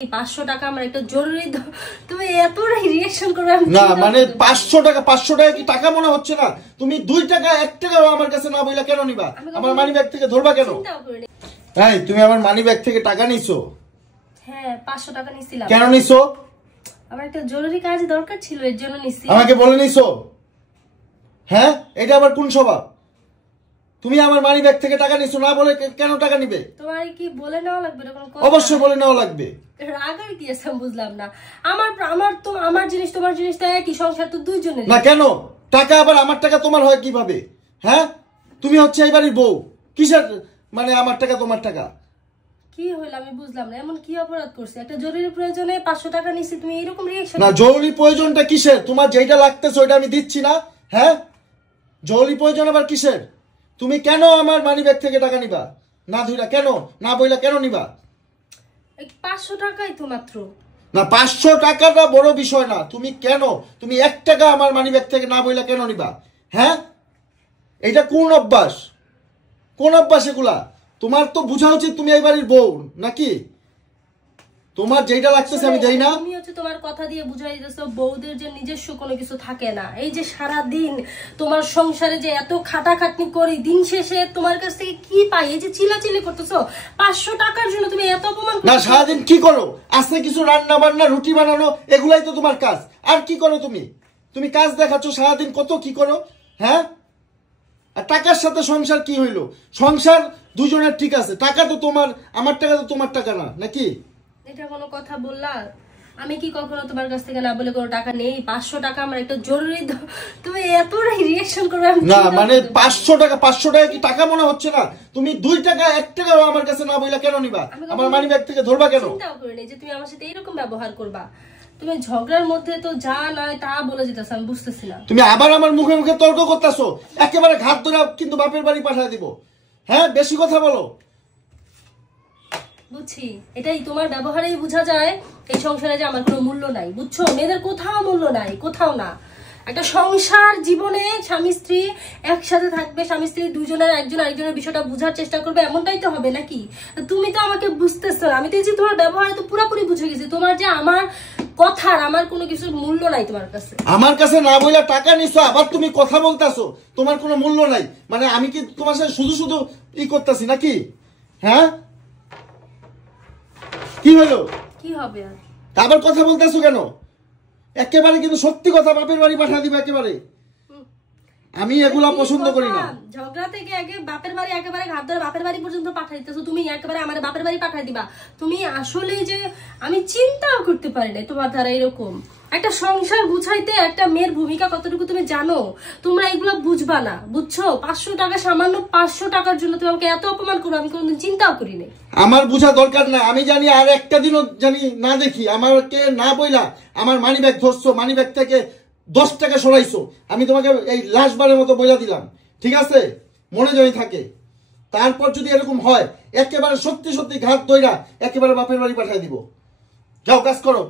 500 টাকা আমার একটা জরুরি, তুমি এতটাই রিঅ্যাকশন করবে না, মানে 500 টাকা কি টাকা মনে হচ্ছে না? তুমি 2 টাকা 1 টাকাও আমার কাছে না বইলা কেন নিবা? আমার মানি ব্যাগ থেকে ধরবা কেন? এই তুমি আমার মানি ব্যাগ থেকে টাকা নিছো? হ্যাঁ 500 টাকা নিছিলাম। কেন নিছো? আমার একটা জরুরি কাজ দরকার ছিল, এর জন্য নিছি। আমাকে বলে নিছো? হ্যাঁ, এটা আবার কোন স্বভাব? তুমি আমার মানি ব্যাগ থেকে টাকা নিছো, না বলে কেন টাকা নিবে? তোমার কি বলে নেওয়া লাগবে এরকম কথা? অবশ্যই বলে নেওয়া লাগবে। রাগার কি আছে বুঝলাম না। আমার জিনিস তোমার জিনিস তো একই, সংসার তো দুইজনের। না কেন? টাকা আবার আমার টাকা তোমার হয় কিভাবে? হ্যাঁ, তুমি হচ্ছে এই বাড়ির বউ, কিসের মানে আমার টাকা তোমার টাকা? কি হইল আমি বুঝলাম না, এমন কি অপরাধ করছে? একটা জরুরি প্রয়োজনে 500 টাকা নিছি, তুমি এরকম রিঅ্যাকশন? না, জরুরি প্রয়োজনটা কিসের? তোমার যেটা লাগতেছে ওইটা আমি দিচ্ছি না। হ্যাঁ, জরুরি প্রয়োজন আবার কিসের? তুমি কেন আমার মানি ব্যাগ থেকে টাকা নিবা? না ধইরা কেন, না বইলা কেন নিবা? 500 টাকাই তো মাত্র। না, 500 টাকাটা বড় বিষয় না। তুমি কেন, তুমি 1 টাকা আমার মানি ব্যাগ থেকে না বইলা কেন নিবা? হ্যাঁ, এটা কোন অভ্যাস? কোন অভ্যাস এগুলা? তোমার তো বোঝা উচিত তুমি এই বাড়ির বউ নাকি? তোমার যেটা লাগতেছে আমি দেই না? তুমি হচ্ছে তোমার কথা দিয়ে বুঝাই দিতেছো বউদের যে নিজস্ব কোনো কিছু থাকে না। এই যে সারা দিন তোমার সংসারে যে এত খাটাখাটনি করি, দিন শেষে তোমার কাছ থেকে কি পাই? এই যে চিলাচিলি করতেছো 500 টাকার জন্য, তুমি এত অপমান না, সারাদিন কি করো? আজকে কিছু রান্না বান্না, রুটি বানানো, এগুলাই তো তোমার কাজ। আর কি করো তুমি? তুমি কাজ দেখাচ্ছ সারাদিন, কত কি করো? হ্যাঁ, আর টাকার সাথে সংসার কি হইলো? সংসার দুজনের ঠিক আছে, টাকা তো তোমার, আমার টাকা তো তোমার টাকা না নাকি? এটা কোনো কথা বললা? আমি কি কখনো তোমার কাছ থেকে না বলে কোনো টাকা নেই? 500 টাকা আমার একটা জরুরি, তুমি এতটাই রিঅ্যাকশন করবে না, মানে 500 টাকা কি টাকা মনে হচ্ছে না? তুমি 2 টাকা 1 টাকাও আমার কাছে না বইলা কেন নিবা? আমার মানি ব্যাগ থেকে ধরবা কেন? চিন্তাও করিনি যে তুমি আমার সাথে এরকম ব্যবহার করবা। তুমি ঝগড়ার মধ্যে তো যা নয় তা বলে যেতেছ, আমি বুঝতেছি না। তুমি আবার আমার মুখে মুখে তর্ক করতেছো, একেবারে ঘাত ধরে কিন্তু বাপের বাড়ি পাঠিয়ে দিব। হ্যাঁ, বেশি কথা বলো। বুঝছি, এটাই তোমার ব্যবহারেই বোঝা যায় এই সংসারে যে আমার কোনো মূল্য নাই। বুঝছো, মেয়েদের কোথাও মূল্য নাই, কোথাও না। একটা সংসার জীবনে স্বামী স্ত্রী একসাথে থাকবে, স্বামী স্ত্রী দুজনের একজন আরেকজনের বিষয়টা বোঝার চেষ্টা করবে, এমনটাই তো হবে নাকি? তুমি তো আমাকে বুঝতেছো না। আমি তো এই যে তোমার ব্যবহারে তো পুরোপুরি বুঝে গেছি তোমার যে আমার কথার, আমার কোনো কিছুর মূল্য নাই তোমার কাছে। আমার কাছে না বইলা টাকা নিছো, আবার তুমি কথা বলতেছো তোমার কোনো মূল্য নাই। মানে আমি কি তোমার সাথে শুধু শুধু করতেছি নাকি? হ্যাঁ, কি হলো? কি হবে আর? আবার কথা বলতেছো কেন? একেবারে কিন্তু সত্যি কথা, বাপের বাড়ি পাঠিয়ে দিব একেবারে। আমি এগুলা পছন্দ করি না। ঝগড়া থেকে আগে বাপের বাড়ি, একেবারে ঘাট ধরে বাপের বাড়ি পর্যন্ত পাঠাই দিতেছো তুমি, একেবারে আমার বাপের বাড়ি পাঠাই দিবা তুমি? আসলে যে আমি চিন্তাও করতে পারি না তোমার দ্বারা এরকম একটা সংসার গুছাইতে একটা মেয়ের ভূমিকা কতটুকু তুমি জানো? তোমরা এগুলো বুঝবা না, বুঝছো? 500 টাকা, সামান্য 500 টাকার জন্য তুমি আমাকে এত অপমান করো, আমি কোনোদিন চিন্তাও করি নাই। আমার বুঝা দরকার না, আমি জানি আর একটা দিনও জানি না দেখি আমাকে না বইলা আমার মানি ব্যাগ ধরছো, মানি ব্যাগ থেকে 10 টাকা সরাইছো। আমি তোমাকে এই লাশবারের মতো বইলা দিলাম, ঠিক আছে? মনে যদি থাকে, তারপর যদি এরকম হয় একেবারে সত্যি সত্যি ঘাত ধইরা একেবারে বাপের বাড়ি পাঠিয়ে দিব। যাও, কাজ করো।